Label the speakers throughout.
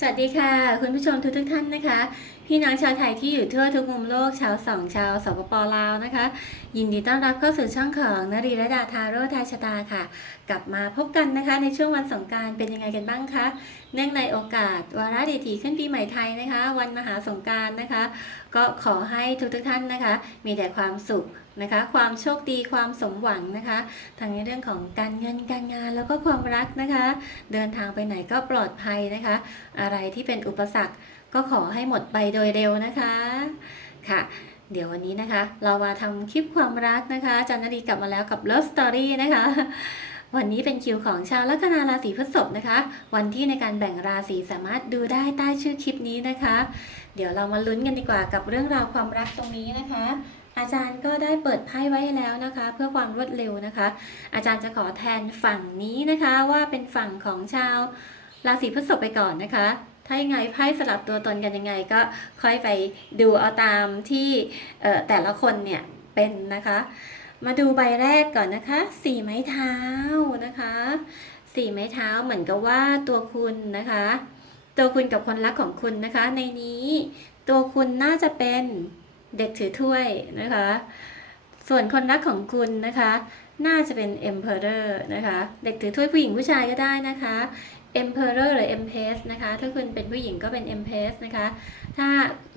Speaker 1: สวัสดีค่ะ คุณผู้ชมทุกทุกท่านนะคะ พี่น้องชาวไทยที่อยู่ทั่วทุกมุมโลกชาวสองชาวสปปลาวนะคะ ยินดีต้อนรับเข้าสู่ช่องของนรีระดาทาโร่ทายชะตาค่ะ กลับมาพบกันนะคะ ในช่วงวันสงการเป็นยังไงกันบ้างคะเนื่องในโอกาสวาระเดีถีขึ้นปีใหม่ไทยนะคะ วันมหาสงการนะคะ ก็ขอให้ทุกทุกท่านนะคะ มีแต่ความสุขนะคะ ความโชคดีความสมหวังนะคะทั้งในเรื่องของการเงินการงานแล้วก็ความรักนะคะ เดินทางไปไหนก็ปลอดภัยนะคะ อะไรที่เป็นอุปสรรค ก็ขอให้หมดไปโดยเร็วนะคะค่ะ เดี๋ยววันนี้นะคะ เรามาทำคลิปความรักนะคะอาจันนดีกลับมาแล้วกับ Love Story นะคะวันนี้เป็นคิวของชาวลัคนาราศีพฤษภนะคะ วันที่ในการแบ่งราศีสามารถดูได้ใต้ชื่อคลิปนี้นะคะ เดี๋ยวเรามาลุ้นกันดีกว่ากับเรื่องราวความรักตรงนี้นะคะ อาจารย์ก็ได้เปิดไพ่ไว้แล้วนะคะ เพื่อความรวดเร็วนะคะ อาจารย์จะขอแทนฝั่งนี้นะคะว่าเป็นฝั่งของชาวราศีพฤษภไปก่อนนะคะ ถ้ายังไงไพ่สลับตัวตนกันยังไงก็ค่อยไปดูเอาตามที่แต่ละคนเนี่ยเป็นนะคะ มาดูใบแรกก่อนนะคะสี่ไม้เท้านะคะสี่ไม้เท้าเหมือนกับว่าตัวคุณนะคะ ตัวคุณกับคนรักของคุณนะคะ ในนี้ตัวคุณน่าจะเป็นเด็กถือถ้วยนะคะ ส่วนคนรักของคุณนะคะ น่าจะเป็น emperor นะคะ เด็กถือถ้วยผู้หญิงผู้ชายก็ได้นะคะ emperor หรือ empress นะคะ ถ้าคุณเป็นผู้หญิงก็เป็น empress นะคะ ถ้า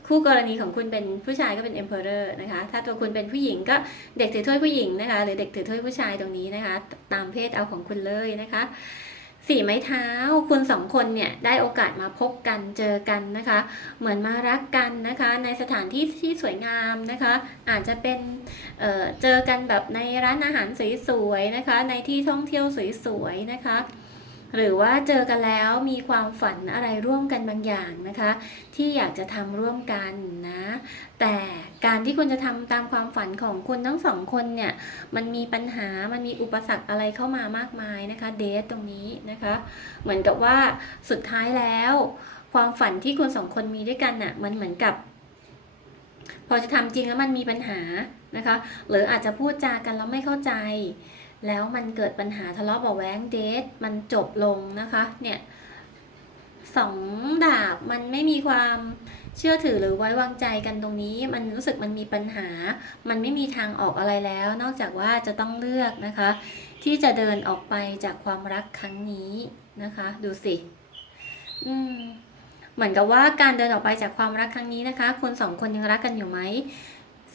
Speaker 1: คู่กรณีของคุณเป็นผู้ชายก็เป็น emperor นะคะ ถ้าตัวคุณเป็นผู้หญิงก็เด็กถือถ้วยผู้หญิงนะคะ หรือเด็กถือถ้วยผู้ชายตรงนี้นะคะ ตามเพศเอาของคุณเลยนะคะสี่ไม้เท้าคุณสองคนเนี่ยได้โอกาสมาพบกันเจอกันนะคะ เหมือนมารักกันนะคะ ในสถานที่ที่สวยงามนะคะ อาจจะเป็นเเจอกันแบบในร้านอาหารสวยๆนะคะ ในที่ท่องเที่ยวสวยๆนะคะ หรือว่าเจอกันแล้วมีความฝันอะไรร่วมกันบางอย่างนะคะ ที่อยากจะทำร่วมกันนะ แต่การที่คุณจะทำตามความฝันของคุณทั้งสองคนเนี่ยมันมีปัญหามันมีอุปสรรคอะไรเข้ามามากมายนะคะเดทตรงนี้นะคะ เหมือนกับว่าสุดท้ายแล้ว ความฝันที่คุณสองคนมีด้วยกันน่ะมันเหมือนกับ พอจะทำจริงแล้วมันมีปัญหานะคะ หรืออาจจะพูดจากันแล้วไม่เข้าใจ แล้วมันเกิดปัญหาทะเลาะเบาะแว้งเดทมันจบลงนะคะเนี่ยสองดาบมันไม่มีความเชื่อถือหรือไว้วางใจกันตรงนี้ มันรู้สึกมันมีปัญหา มันไม่มีทางออกอะไรแล้ว นอกจากว่าจะต้องเลือกนะคะ ที่จะเดินออกไปจากความรักครั้งนี้นะคะ ดูสิอืมเหมือนกับว่าการเดินออกไปจากความรักครั้งนี้นะคะ คนสองคนยังรักกันอยู่ไหม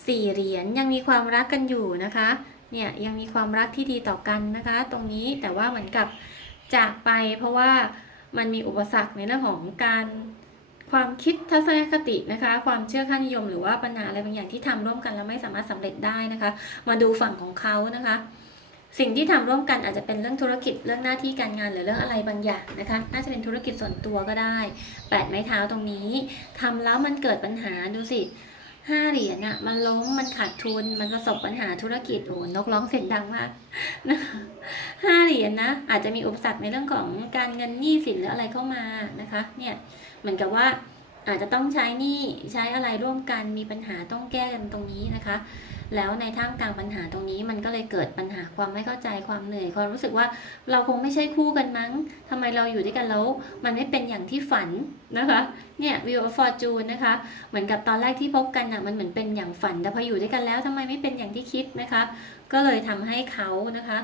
Speaker 1: สี่เหรียญยังมีความรักกันอยู่นะคะ เนี่ยยังมีความรักที่ดีต่อกันนะคะ ตรงนี้แต่ว่าเหมือนกับจากไป เพราะว่ามันมีอุปสรรคในเรื่องของการความคิดทัศนคตินะคะ ความเชื่อค่านิยม หรือว่าปัญหาอะไรบางอย่างที่ทำร่วมกันแล้วไม่สามารถสำเร็จได้นะคะ มาดูฝั่งของเขานะคะ สิ่งที่ทำร่วมกันอาจจะเป็นเรื่องธุรกิจเรื่องหน้าที่การงานหรือเรื่องอะไรบางอย่างนะคะ น่าจะเป็นธุรกิจส่วนตัวก็ได้แปดไม้เท้าตรงนี้ทำแล้วมันเกิดปัญหาดูสิ ห้าเหรียญอะมันล้มมันขาดทุน มันประสบปัญหาธุรกิจโอ้นกร้องเสียงดังมากนะคะห้าเหรียญนะ อาจจะมีอุปสรรคในเรื่องของการเงินหนี้สินหรืออะไรเข้ามานะคะ เนี่ยเหมือนกับว่า อาจจะต้องใช้หนี้ใช้อะไรร่วมกันมีปัญหาต้องแก้กันตรงนี้นะคะ แล้วในท่ามกลางปัญหาตรงนี้มันก็เลยเกิดปัญหาความไม่เข้าใจความเหนื่อยความรู้สึกว่าเราคงไม่ใช่คู่กันมั้งทำไมเราอยู่ด้วยกันแล้วมันไม่เป็นอย่างที่ฝันนะคะเนี่ยวิวฟอร์จูนนะคะ เหมือนกับตอนแรกที่พบกันอะมันเหมือนเป็นอย่างฝันแต่พออยู่ด้วยกันแล้วทำไมไม่เป็นอย่างที่คิดนะคะ ก็เลยทำให้เขานะคะ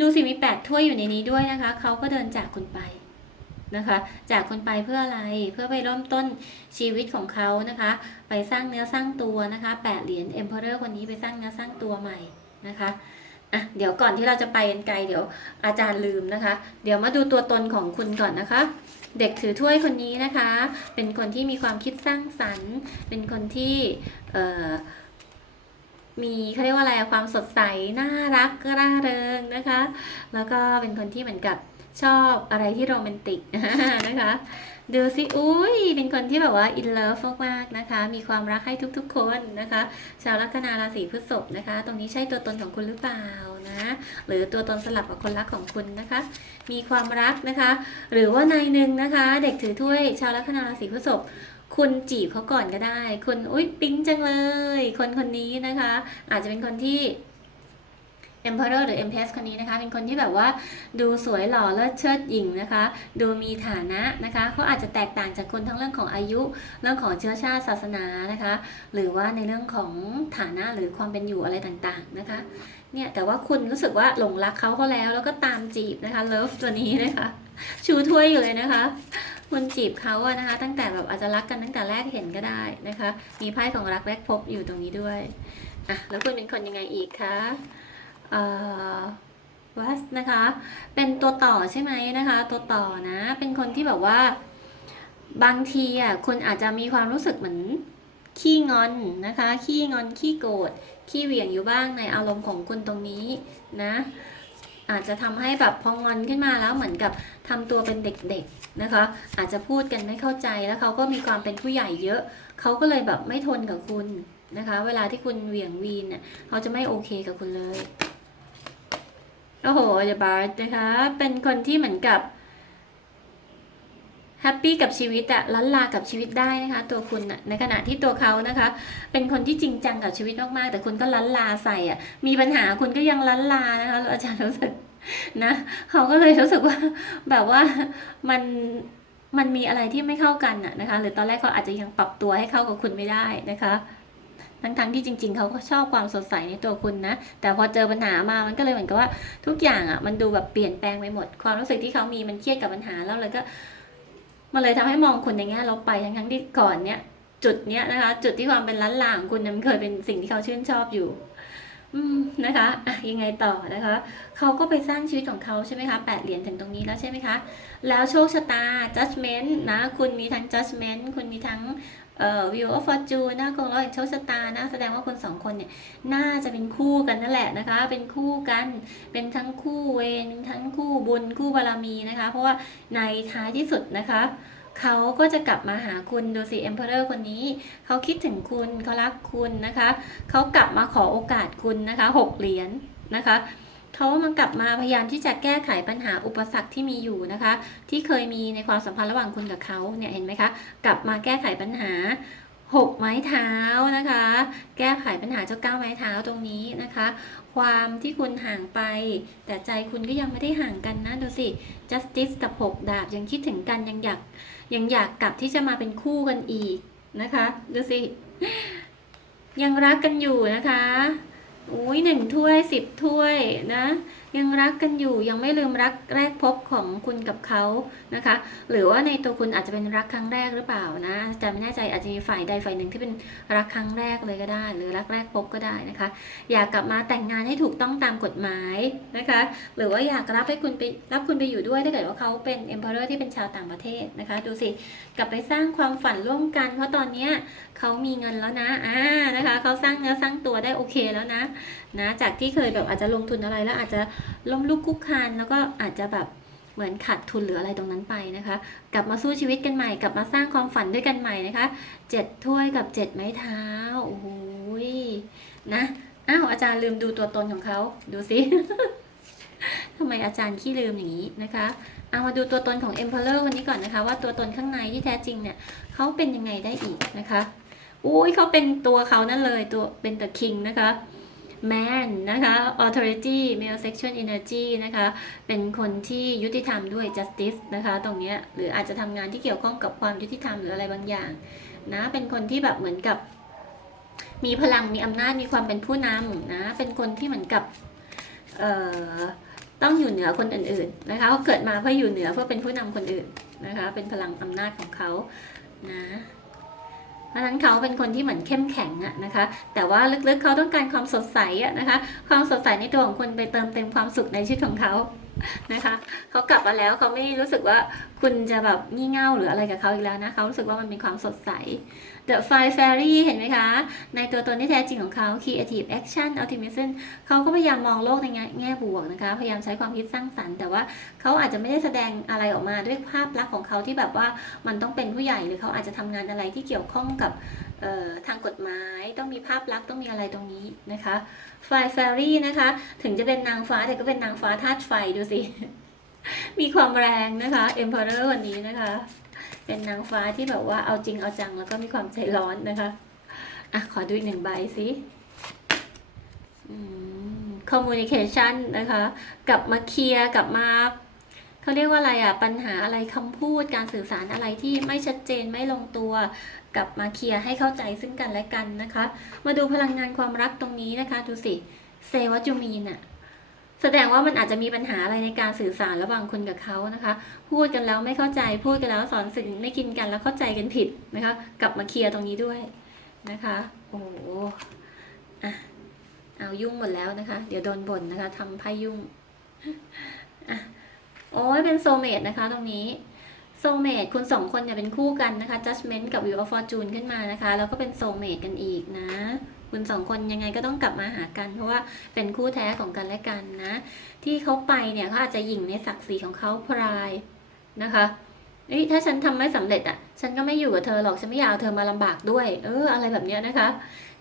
Speaker 1: ดูสิมีแปดถ้วยอยู่ในนี้ด้วยนะคะเขาก็เดินจากคุณไป นะคะ จากคุณไปเพื่ออะไรเพื่อไปเริ่มต้นชีวิตของเขานะคะ ไปสร้างเนื้อสร้างตัวนะคะแปดเหรียญเอ็มเพอเรอร์คนนี้ไปสร้างเนื้อสร้างตัวใหม่นะคะอะเดี๋ยวก่อนที่เราจะไปกันไกลเดี๋ยวอาจารย์ลืมนะคะ เดี๋ยวมาดูตัวตนของคุณก่อนนะคะ เด็กถือถ้วยคนนี้นะคะ เป็นคนที่มีความคิดสร้างสรรค์ เป็นคนที่เอ่อมีเขาเรียกว่าอะไรความสดใสน่ารักร่าเริงนะคะ แล้วก็เป็นคนที่เหมือนกับ ชอบอะไรที่โรแมนติกนะคะ ดูสิ อุ้ยเป็นคนที่แบบว่า in love มากๆนะคะ มีความรักให้ทุกๆคนนะคะ ชาวลัคนาราศีพฤษภนะคะ ตรงนี้ใช่ตัวตนของคุณหรือเปล่านะ หรือตัวตนสลับกับคนรักของคุณนะคะ มีความรักนะคะ หรือว่าในหนึ่งนะคะ เด็กถือถ้วย ชาวลัคนาราศีพฤษภคุณจีบเขาก่อนก็ได้ คุณอุ้ยปิ๊งจังเลย คนคนนี้นะคะ อาจจะเป็นคนที่ Emperor หรือ Empress คนนี้นะคะ เป็นคนที่แบบว่าดูสวยหล่อเลิศเชิดหญิงนะคะ ดูมีฐานะนะคะเขาอาจจะแตกต่างจากคนทั้งเรื่องของอายุ เรื่องของเชื้อชาติศาสนานะคะ หรือว่าในเรื่องของฐานะหรือความเป็นอยู่อะไรต่างๆนะคะเนี่ยแต่ว่าคุณรู้สึกว่าหลงรักเขาเขาแล้ว แล้วก็ตามจีบนะคะเลิฟตัวนี้นะคะชูถ้วยอยู่เลยนะคะ คุณจีบเขาอะนะคะ ตั้งแต่แบบอาจจะรักกันตั้งแต่แรกเห็นก็ได้นะคะ มีไพ่ของรักแรกพบอยู่ตรงนี้ด้วยอะแล้วคุณเป็นคนยังไงอีกคะ วัสนะคะ เป็นตัวต่อใช่ไหมนะคะ ตัวต่อนะ เป็นคนที่แบบว่า บางทีอะคุณอาจจะมีความรู้สึกเหมือนขี้งอนนะคะ ขี้งอนขี้โกรธขี้เหวี่ยงอยู่บ้างในอารมณ์ของคุณตรงนี้นะ อาจจะทำให้แบบพองอนขึ้นมาแล้วเหมือนกับทำตัวเป็นเด็กๆนะคะ อาจจะพูดกันไม่เข้าใจแล้วเขาก็มีความเป็นผู้ใหญ่เยอะ เขาก็เลยแบบไม่ทนกับคุณนะคะ เวลาที่คุณเหวี่ยงวีนเนี่ยเขาจะไม่โอเคกับคุณเลย โอ้โหเดบาร์นะคะ เป็นคนที่เหมือนกับแฮปปี้กับชีวิตอะล้านลากับชีวิตได้นะคะ ตัวคุณอะในขณะที่ตัวเขานะคะ เป็นคนที่จริงจังกับชีวิตมากๆ แต่คุณก็ล้านลาใส่อะมีปัญหาคุณก็ยังล้านลานะคะอาจารย์รู้สึกนะเขาก็เลยรู้สึกว่าแบบว่ามันมันมีอะไรที่ไม่เข้ากันอะนะคะ หรือตอนแรกเขาอาจจะยังปรับตัวให้เข้ากับคุณไม่ได้นะคะ ทั้งๆที่จริง ๆเขาก็ชอบความสดใสในตัวคุณนะ แต่พอเจอปัญหามามันก็เลยเหมือนกับว่าทุกอย่างอะมันดูแบบเปลี่ยนแปลงไปหมด ความรู้สึกที่เขามีมันเครียดกับปัญหาแล้วเลยก็มันเลยทำให้มองคุณในแง่ลบไปทั้งๆที่ก่อนเนี้ยจุดเนี้ยนะคะ จุดที่ความเป็นล้านลางคุณมันเคยเป็นสิ่งที่เขาชื่นชอบอยู่ อืมนะคะะยังไงต่อนะคะ เขาก็ไปสร้างชีวิตของเขาใช่ไหมคะแปดเหรียญถึงตรงนี้แล้วใช่ไหมคะ แล้วโชคชะตา judgment นะ คุณมีทั้ง judgment คุณมีทั้งเอ่อ view of fortune นะกองร้อยโชคชะตานะแสดงว่าคนสองคนเนี่ย น่าจะเป็นคู่กันนั่นแหละนะคะ เป็นคู่กัน เป็นทั้งคู่เวรทั้งคู่บุญคู่บารมีนะคะ เพราะว่าในท้ายที่สุดนะคะ เขาก็จะกลับมาหาคุณดูสิ Emperor คนนี้ เขาคิดถึงคุณเขารักคุณนะคะ เขากลับมาขอโอกาสคุณนะคะหกเหรียญนะคะเขามันกลับมาพยายามที่จะแก้ไขปัญหาอุปสรรคที่มีอยู่นะคะ ที่เคยมีในความสัมพันธ์ระหว่างคุณกับเขาเนี่ยเห็นไหมคะ กลับมาแก้ไขปัญหาหกไม้เท้านะคะ แก้ไขปัญหาเจ้าก้าไม้เท้าตรงนี้นะคะ ความที่คุณห่างไป แต่ใจคุณก็ยังไม่ได้ห่างกันนะดูสิ justice กับหกดาบยังคิดถึงกันยังอยาก ยังอยากกลับที่จะมาเป็นคู่กันอีกนะคะ ดูสิ ยังรักกันอยู่นะคะ อุ้ยหนึ่งถ้วยสิบถ้วยนะ ยังรักกันอยู่ยังไม่ลืมรักแรกพบของคุณกับเขานะคะ หรือว่าในตัวคุณอาจจะเป็นรักครั้งแรกหรือเปล่านะจะไม่แน่ใจอาจจะมีฝ่ายใดฝ่ายหนึ่งที่เป็นรักครั้งแรกเลยก็ได้ หรือรักแรกพบก็ได้นะคะ อยากกลับมาแต่งงานให้ถูกต้องตามกฎหมายนะคะ หรือว่าอยากรับให้คุณไปรับคุณไปอยู่ด้วยถ้าเกิดว่าเขาเป็น emperor ที่เป็นชาวต่างประเทศนะคะ ดูสิกลับไปสร้างความฝันร่วมกัน เพราะตอนเนี้ยเขามีเงินแล้วนะอ่านะคะเขาสร้างเนื้อสร้างตัวได้โอเคแล้วนะ นะจากที่เคยแบบอาจจะลงทุนอะไรแล้วอาจจะล้มลุกคุกคานแล้วก็อาจจะแบบเหมือนขาดทุนหรืออะไรตรงนั้นไปนะคะ กลับมาสู้ชีวิตกันใหม่กลับมาสร้างความฝันด้วยกันใหม่นะคะเจ็ดถ้วยกับเจ็ดไม้เท้าโอ้โหยนะอ้าวอาจารย์ลืมดูตัวตนของเขาดูสิทำไมอาจารย์ขี้ลืมอย่างนี้นะคะเอามาดูตัวตนของ Emperor วันนี้ก่อนนะคะ ว่าตัวตนข้างในที่แท้จริงเนี่ยเขาเป็นยังไงได้อีกนะคะอุ้ยเขาเป็นตัวเขานั่นเลยตัวเป็น the king นะคะ man นะคะ authority male sexual energy นะคะ เป็นคนที่ยุติธรรมด้วย justice นะคะ ตรงเนี้ยหรืออาจจะทำงานที่เกี่ยวข้องกับความยุติธรรมหรืออะไรบางอย่างนะ เป็นคนที่แบบเหมือนกับ มีพลังมีอำนาจมีความเป็นผู้นำนะ เป็นคนที่เหมือนกับเอ่อต้องอยู่เหนือคนอื่นๆนะคะเขาเกิดมาเพื่ออยู่เหนือเพื่อเป็นผู้นำคนอื่นนะคะ เป็นพลังอำนาจของเขานะ เพราะฉะนั้นเขาเป็นคนที่เหมือนเข้มแข็งอะนะคะ แต่ว่าลึกๆเขาต้องการความสดใสอะนะคะ ความสดใสในตัวของคุณไปเติมเต็มความสุขในชีวิตของเขานะคะเขากลับมาแล้วเขาไม่รู้สึกว่าคุณจะแบบงี่เง่าหรืออะไรกับเขาอีกแล้วนะเขารู้สึกว่ามันเป็นความสดใส The Fire Fairy เห็นไหมคะ ในตัวตนที่แท้จริงของเขา Creative Action Optimism เขาก็พยายามมองโลกในแง่แง่บวกนะคะ พยายามใช้ความคิดสร้างสรรค์ แต่ว่าเขาอาจจะไม่ได้แสดงอะไรออกมาด้วยภาพลักษณ์ของเขาที่แบบว่ามันต้องเป็นผู้ใหญ่หรือเขาอาจจะทำงานอะไรที่เกี่ยวข้องกับทางกฎหมายต้องมีภาพลักษณ์ต้องมีอะไรตรงนี้นะคะ Fire Fairy นะคะ ถึงจะเป็นนางฟ้าแต่ก็เป็นนางฟ้าธาตุไฟดูสิ มีความแรงนะคะ Emperor วันนี้นะคะ เป็นนางฟ้าที่แบบว่าเอาจริงเอาจังแล้วก็มีความใจร้อนนะคะ อะ ขอดูอีกหนึ่งใบสิอืม communication นะคะ กลับมาเคลียร์กลับมาเขาเรียกว่าอะไรอะปัญหาอะไรคำพูดการสื่อสารอะไรที่ไม่ชัดเจนไม่ลงตัว กลับมาเคลียร์ให้เข้าใจซึ่งกันและกันนะคะ มาดูพลังงานความรักตรงนี้นะคะ ดูสิ เซวัจูมีนอะ แสดงว่ามันอาจจะมีปัญหาอะไรในการสื่อสารระหว่างคุณกับเขานะคะ พูดกันแล้วไม่เข้าใจ พูดกันแล้วสอนสิ่งไม่กินกันแล้วเข้าใจกันผิดนะคะ กลับมาเคลียร์ตรงนี้ด้วยนะคะ โอ้อะเอายุ่งหมดแล้วนะคะ เดี๋ยวโดนบ่นนะคะทำไพ่ยุ่งอะโอ้ยเป็นโซเมตนะคะ ตรงนี้โซเมตคุณสองคนเนี่ยเป็นคู่กันนะคะ judgment กับ wheel of fortune ขึ้นมานะคะ แล้วก็เป็นโซเมตกันอีกนะ คุณสองคนยังไงก็ต้องกลับมาหากัน เพราะว่าเป็นคู่แท้ของกันและกันนะ ที่เขาไปเนี่ยเขาอาจจะหยิ่งในศักดิ์ศรีของเขาพรายนะคะเอ้ยถ้าฉันทำไม่สำเร็จอะ ฉันก็ไม่อยู่กับเธอหรอกฉันไม่อยากเอาเธอมาลำบากด้วย เออ อะไรแบบเนี้ยนะคะ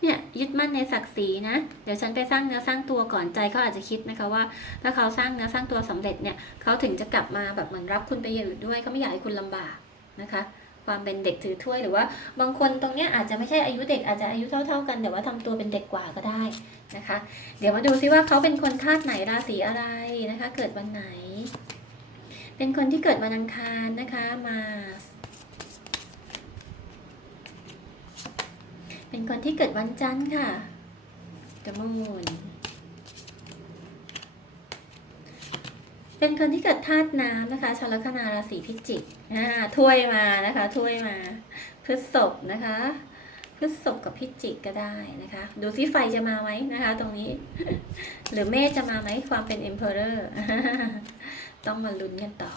Speaker 1: เนี่ยยึดมั่นในศักดิ์ศรีนะ เดี๋ยวฉันไปสร้างเนื้อสร้างตัวก่อนใจเขาอาจจะคิดนะคะว่า ถ้าเขาสร้างเนื้อสร้างตัวสำเร็จเนี่ยเขาถึงจะกลับมาแบบเหมือนรับคุณไปอยู่ด้วยเขาไม่อยากให้คุณลำบากนะคะ ความเป็นเด็กถือถ้วยหรือว่า บางคนตรงเนี้ยอาจจะไม่ใช่อายุเด็กอาจจะอายุเท่า ๆ กัน แต่ว่าทำตัวเป็นเด็กกว่าก็ได้นะคะ เดี๋ยวมาดูซิว่าเขาเป็นคนธาตุไหนราศีอะไรนะคะ เกิดวันไหน เป็นคนที่เกิดวันอังคารนะคะมาเป็นคนที่เกิดวันจันทร์ค่ะ The Moon เป็นคนที่เกิดธาตุน้ำนะคะชาวลัคนาราศีพิจิกอ่าถ้วยมานะคะ ถ้วยมา พฤษภนะคะ พฤษภกับพิจิกก็ได้นะคะ ดูซิไฟจะมาไหมนะคะ ตรงนี้ หรือเมษจะมาไหมความเป็น emperor ต้องมาลุ้นกันต่อ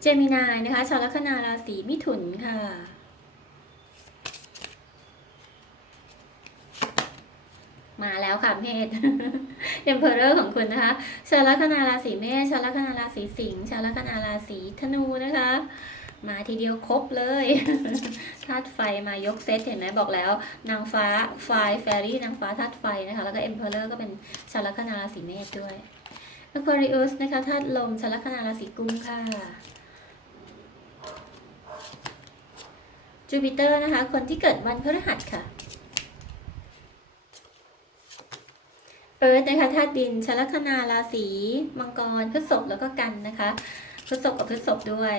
Speaker 1: เจมินายนะคะชาวลัคนาราศีมิถุนค่ะ มาแล้วค่ะเมษ emperor ของคุณนะคะชาวลัคนาราศีเมษชาวลัคนาราศีสิงห์ชาวลัคนาราศีธนูนะคะ มาทีเดียวครบเลยธาตุไฟมายกเซตเห็นไหมบอกแล้ว นางฟ้าไฟแฟรี่นางฟ้าธาตุไฟนะคะ แล้วก็ emperor ก็เป็นชาวลัคนาราศีเมษด้วย Aquarius นะคะธาตุลมชาวลัคนาราศีกุมค่ะจูปิเตอร์นะคะ คนที่เกิดวันพฤหัสค่ะ เอิ ร์ธนะคะธาตุดินชลัคนาราศีมังกรพฤษภแล้วก็กันนะคะพฤษภกับพฤษภด้วย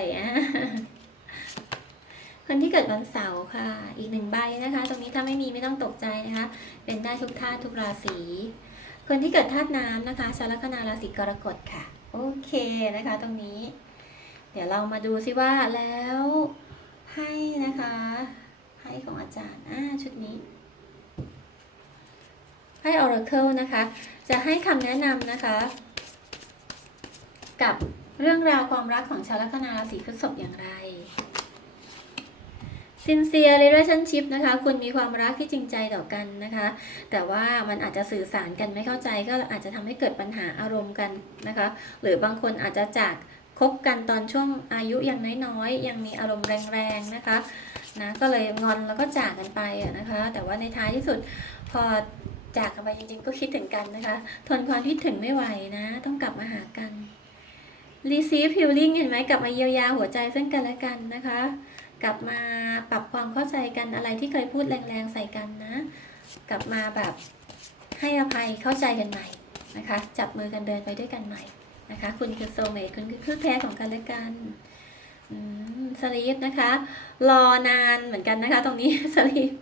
Speaker 1: คนที่เกิดวันเสาร์ค่ะ อีกหนึ่งใบนะคะ ตรงนี้ถ้าไม่มีไม่ต้องตกใจนะคะ เป็นได้ทุกธาตุทุกราศี คนที่เกิดธาตุน้ำนะคะชลัคนาราศีกรกฎค่ะ โอเคนะคะ ตรงนี้ เดี๋ยวเรามาดูซิว่าแล้วไพ่นะคะไพ่ของอาจารย์อ่าชุดนี้ ให้ Oracle นะคะ จะให้คำแนะนำนะคะ กับเรื่องราวความรักของชาวลัคนาราศีพฤษภอย่างไร Sincere relationship นะคะคุณมีความรักที่จริงใจต่อกันนะคะ แต่ว่ามันอาจจะสื่อสารกันไม่เข้าใจก็อาจจะทำให้เกิดปัญหาอารมณ์กันนะคะ หรือบางคนอาจจะจากคบกันตอนช่วงอายุยังน้อยๆ ยังมีอารมณ์แรงๆนะคะนะก็เลยงอนแล้วก็จากกันไปนะคะ แต่ว่าในท้ายที่สุดพอ จากกันไปจริงๆ ก็คิดถึงกันนะคะ ทนความคิดถึงไม่ไหวนะ ต้องกลับมาหากัน receive healing เห็นไหมกลับมาเยียวยาหัวใจซึ่งกันและกันนะคะ กลับมาปรับความเข้าใจกันอะไรที่เคยพูดแรงๆใส่กันนะ กลับมาแบบให้อภัยเข้าใจกันใหม่นะคะ จับมือกันเดินไปด้วยกันใหม่นะคะ คุณคือโซเมตคุณคือคู่แท้ของกันและกันสลีฟนะคะ รอนานเหมือนกันนะคะ ตรงนี้สลีฟ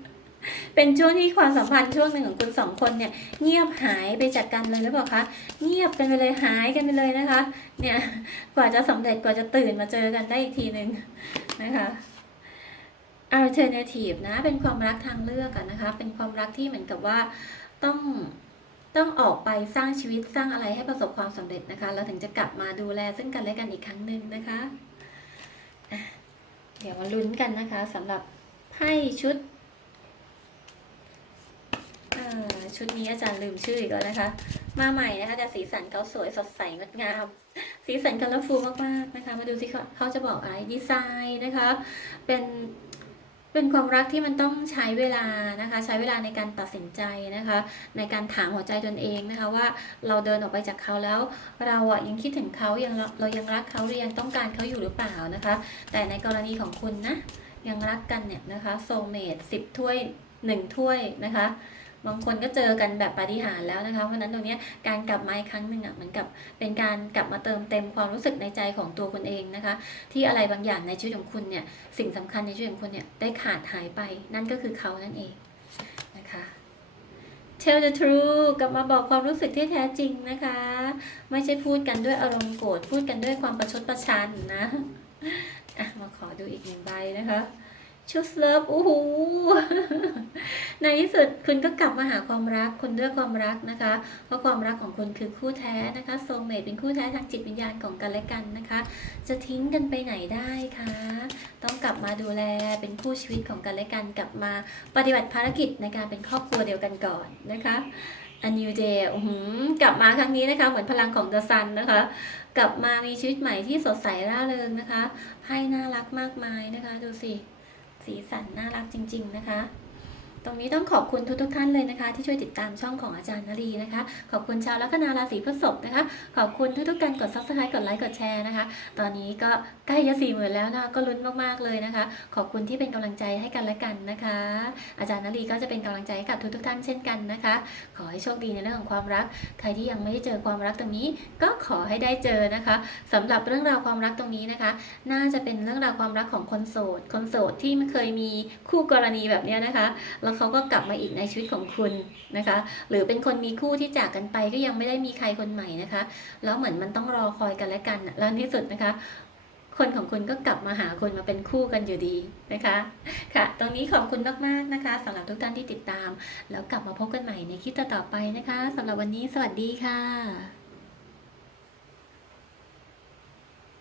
Speaker 1: เป็นช่วงที่ความสัมพันธ์ช่วงหนึ่งของคุณสองคนเนี่ยเงียบหายไปจากกันเลยหรือเปล่าคะเงียบกันไปเลยหายกันไปเลยนะคะ เนี่ยกว่าจะสำเร็จกว่าจะตื่นมาเจอกันได้อีกทีหนึ่งนะคะ alternative นะเป็นความรักทางเลือกอะนะคะ เป็นความรักที่เหมือนกับว่าต้องต้องออกไปสร้างชีวิตสร้างอะไรให้ประสบความสำเร็จนะคะแล้วถึงจะกลับมาดูแลซึ่งกันและกันอีกครั้งหนึ่งนะคะอะเดี๋ยวมาลุ้นกันนะคะสำหรับไพ่ชุด อ่า ชุดนี้อาจารย์ลืมชื่ออีกแล้วนะคะ มาใหม่นะคะแต่สีสันเขาสวยสดใสงดงาม สีสันคัลเลอร์ฟูมากๆนะคะ มาดูสิเขาเขาจะบอกอะไรดีไซน์นะคะ เป็นเป็นความรักที่มันต้องใช้เวลานะคะ ใช้เวลาในการตัดสินใจนะคะ ในการถามหัวใจตนเองนะคะ ว่าเราเดินออกไปจากเขาแล้ว เราอะยังคิดถึงเขายังเรายังรักเขาหรือยังต้องการเขาอยู่หรือเปล่านะคะ แต่ในกรณีของคุณนะยังรักกันเนี่ยนะคะโซเมตสิบถ้วยหนึ่งถ้วยนะคะ บางคนก็เจอกันแบบปาฏิหาริย์แล้วนะคะ เพราะฉะนั้นตรงนี้การกลับมาอีกครั้งหนึ่งอะเหมือนกับเป็นการกลับมาเติมเต็มความรู้สึกในใจของตัวคุณเองนะคะ ที่อะไรบางอย่างในชีวิตของคุณเนี่ยสิ่งสำคัญในชีวิตของคุณเนี่ยได้ขาดหายไปนั่นก็คือเขานั่นเองนะคะ Tell the truth กลับมาบอกความรู้สึกที่แท้จริงนะคะ ไม่ใช่พูดกันด้วยอารมณ์โกรธพูดกันด้วยความประชดประชันนะอะมาขอดูอีกหนึ่งใบนะคะ ชุดเลิฟโอ้โหในที่สุดคุณก็กลับมาหาความรักคุณเลือกความรักนะคะ เพราะความรักของคุณคือคู่แท้นะคะโซเมตเป็นคู่แท้ทางจิตวิญญาณของกันและกันนะคะ จะทิ้งกันไปไหนได้คะต้องกลับมาดูแลเป็นคู่ชีวิตของกันและกันกลับมาปฏิบัติภารกิจในการเป็นครอบครัวเดียวกันก่อนนะคะ A New Day อื้อหือกลับมาครั้งนี้นะคะ เหมือนพลังของ The Sun นะคะ กลับมามีชีวิตใหม่ที่สดใสร่าเริงนะคะให้น่ารักมากมายนะคะ ดูสิ สีสันน่ารักจริง ๆ นะคะ ตรงนี้ต้องขอบคุณทุกๆท่านเลยนะคะ ที่ช่วยติดตามช่องของอาจารย์นรีนะคะ ขอบคุณชาวลัคนาราศีพฤษภนะคะ ขอบคุณทุกๆการกด subscribe กดไลค์กดแชร์นะคะ ตอนนี้ก็ใกล้จะสี่หมื่นแล้วนะก็ลุ้นมากๆเลยนะคะ ขอบคุณที่เป็นกำลังใจให้กันและกันนะคะ อาจารย์นรีก็จะเป็นกำลังใจให้กับทุกๆท่านเช่นกันนะคะ ขอให้โชคดีในเรื่องของความรัก ใครที่ยังไม่ได้เจอความรักตรงนี้ ก็ขอให้ได้เจอนะคะสำหรับเรื่องราวความรักตรงนี้นะคะ น่าจะเป็นเรื่องราวความรักของคนโสด คนโสดที่ไม่เคยมีคู่กรณีแบบนี้นะคะแล้วเขาก็กลับมาอีกในชีวิตของคุณนะคะ หรือเป็นคนมีคู่ที่จากกันไปก็ยังไม่ได้มีใครคนใหม่นะคะ แล้วเหมือนมันต้องรอคอยกันและกัน แล้วในที่สุดนะคะ คนของคุณก็กลับมาหาคุณมาเป็นคู่กันอยู่ดีนะคะ ค่ะ ตรงนี้ขอบคุณมากๆนะคะสำหรับทุกท่านที่ติดตาม แล้วกลับมาพบกันใหม่ในคลิปต่อๆไปนะคะสำหรับวันนี้สวัสดีค่ะ